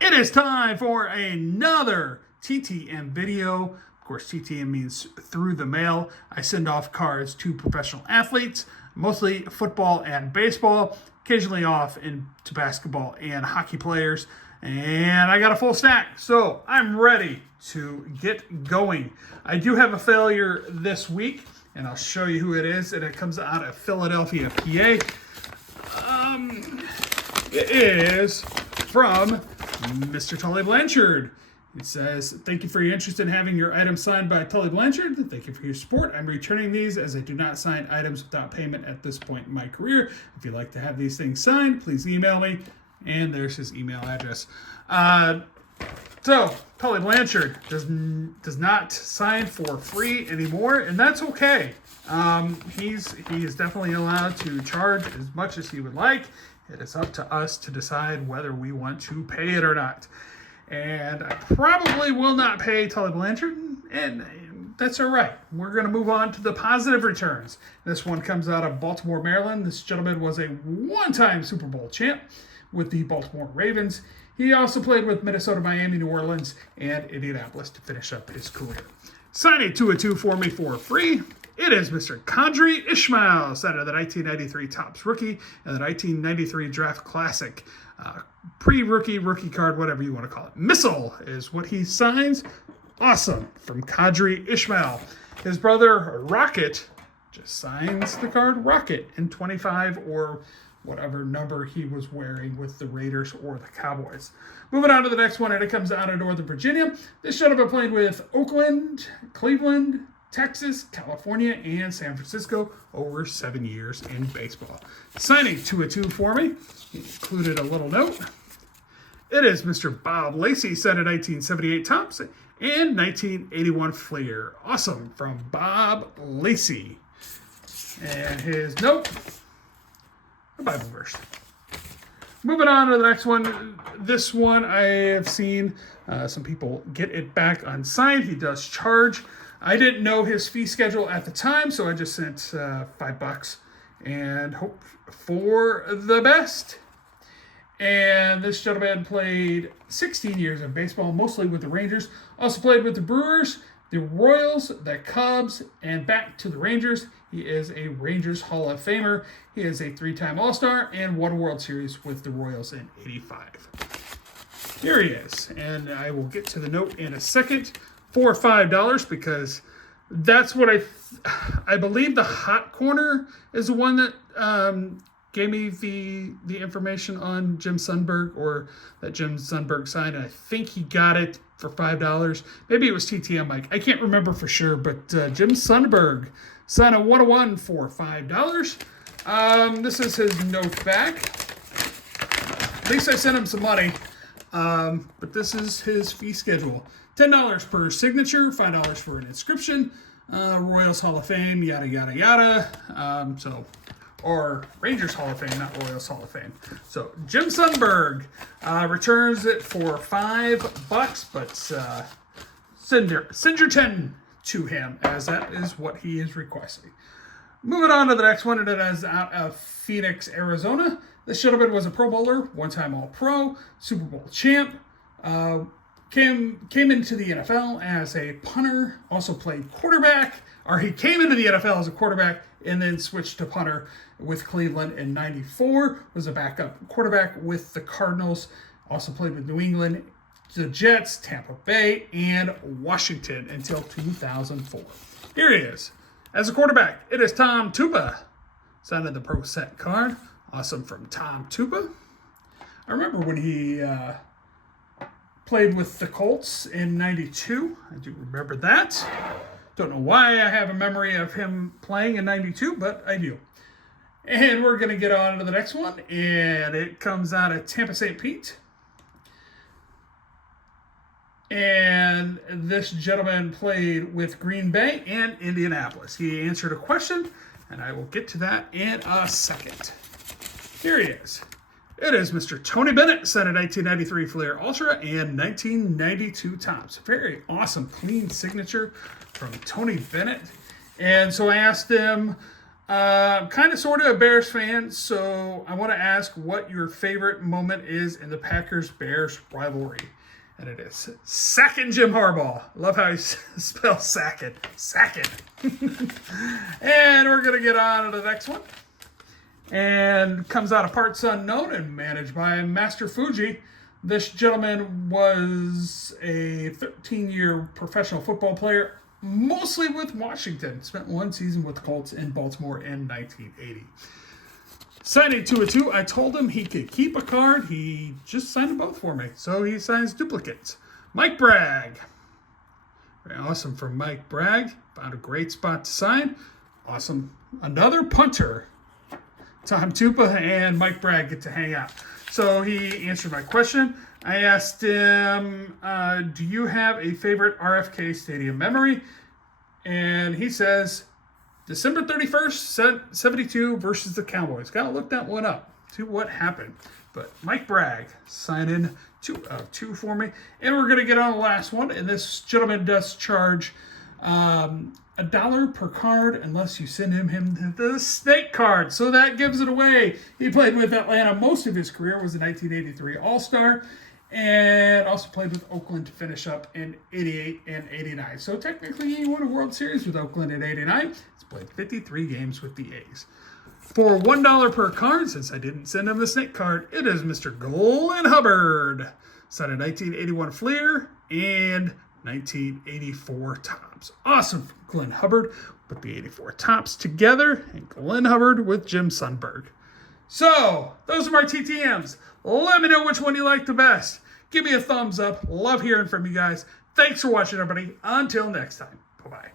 It is time for another TTM video. Of course, TTM means through the mail. I send off cards to professional athletes, mostly football and baseball, occasionally off into basketball and hockey players. And I got a full stack, so I'm ready to get going. I do have a failure this week, and I'll show you who it is. And it comes out of Philadelphia, PA. It is from Mr. Tully Blanchard. It says, "Thank you for your interest in having your items signed by Tully Blanchard. Thank you for your support. I'm returning these as I do not sign items without payment at this point in my career. If you'd like to have these things signed, please email me." And there's his email address. So Tully Blanchard does not sign for free anymore, and that's okay. He is definitely allowed to charge as much as he would like. It is up to us to decide whether we want to pay it or not. And I probably will not pay Tully Blanchard, and that's all right. We're going to move on to the positive returns. This one comes out of Baltimore, Maryland. This gentleman was a one-time Super Bowl champ with the Baltimore Ravens. He also played with Minnesota, Miami, New Orleans, and Indianapolis to finish up his career. Sign a 2-2 for me for free. It is Mr. Qadry Ismail, set of the 1993 Topps Rookie and the 1993 Draft Classic. Pre-rookie, rookie card, whatever you want to call it. Missile is what he signs. Awesome. From Qadry Ismail. His brother, Rocket, just signs the card Rocket in 25 or whatever number he was wearing with the Raiders or the Cowboys. Moving on to the next one, and it comes out of Northern Virginia. This gentleman played with Oakland, Cleveland, Texas, California, and San Francisco over 7 years in baseball. Signing 2-2 for me. He included a little note. It is Mr. Bob Lacey, set at 1978 Topps and 1981 Fleer. Awesome, from Bob Lacey. And his note, a Bible verse. Moving on to the next one. This one I have seen some people get it back unsigned. He does charge. I didn't know his fee schedule at the time, so I just sent $5 and hope for the best. And this gentleman played 16 years of baseball, mostly with the Rangers. Also played with the Brewers, the Royals, the Cubs, and back to the Rangers. He is a Rangers Hall of Famer. He is a 3-time All-Star and won a World Series with the Royals in '85. Here he is, and I will get to the note in a second. For $5, because that's what I believe the Hot Corner is the one that gave me the information on Jim Sundberg, or that Jim Sundberg signed. And I think he got it for $5. Maybe it was TTM Mike. I can't remember for sure, but Jim Sundberg signed a 101 for $5. This is his note back. At least I sent him some money. But this is his fee schedule. $10 per signature, $5 for an inscription, Royals Hall of Fame, yada, yada, yada. Or Rangers Hall of Fame, not Royals Hall of Fame. So Jim Sundberg returns it for $5, but send your 10 to him, as that is what he is requesting. Moving on to the next one, and it is out of Phoenix, Arizona. This gentleman was a Pro Bowler, one-time All-Pro, Super Bowl champ. Came into the NFL as a punter, also played quarterback, or he came into the NFL as a quarterback and then switched to punter with Cleveland in '94, was a backup quarterback with the Cardinals, also played with New England, the Jets, Tampa Bay, and Washington until 2004. Here he is. As a quarterback, it is Tom Tupa, signed the Pro Set card. Awesome, from Tom Tupa. I remember when he played with the Colts in '92. I do remember that. Don't know why I have a memory of him playing in '92, but I do. And we're going to get on to the next one, and it comes out of Tampa St. Pete. And this gentleman played with Green Bay and Indianapolis. He answered a question, and I will get to that in a second. Here he is. It is Mr. Tony Bennett, set at 1993 Fleer Ultra and 1992 Topps. Very awesome, clean signature from Tony Bennett. And so I asked him, Kind of sort of a Bears fan, so I want to ask what your favorite moment is in the Packers-Bears rivalry. And it is sacking Jim Harbaugh. Love how he spells sacking. Sacking. And we're going to get on to the next one. And comes out of Parts Unknown and managed by Master Fuji. This gentleman was a 13-year professional football player, mostly with Washington. Spent one season with the Colts in Baltimore in 1980. Signing 2 of 2, I told him he could keep a card. He just signed them both for me. So he signs duplicates. Mike Bragg. Very awesome from Mike Bragg. Found a great spot to sign. Awesome. Another punter. Tom Tupa and Mike Bragg get to hang out. So he answered my question. I asked him, do you have a favorite RFK Stadium memory? And he says, December 31st, 72 versus the Cowboys. Got to look that one up. See what happened. But Mike Bragg signing 2 of 2 for me. And we're going to get on the last one. And this gentleman does charge $1 per card unless you send him the snake card. So that gives it away. He played with Atlanta most of his career, was a 1983 All-Star, and also played with Oakland to finish up in 88 and 89. So technically he won a World Series with Oakland in 89. He's played 53 games with the A's. For $1 per card, since I didn't send him the snake card, it is Mr. Glenn Hubbard. Signed a 1981 Fleer and 1984 Tops. Awesome from Glenn Hubbard. Put the 84 Tops together, and Glenn Hubbard with Jim Sundberg. So, those are my TTMs. Let me know which one you like the best. Give me a thumbs up. Love hearing from you guys. Thanks for watching, everybody. Until next time. Bye-bye.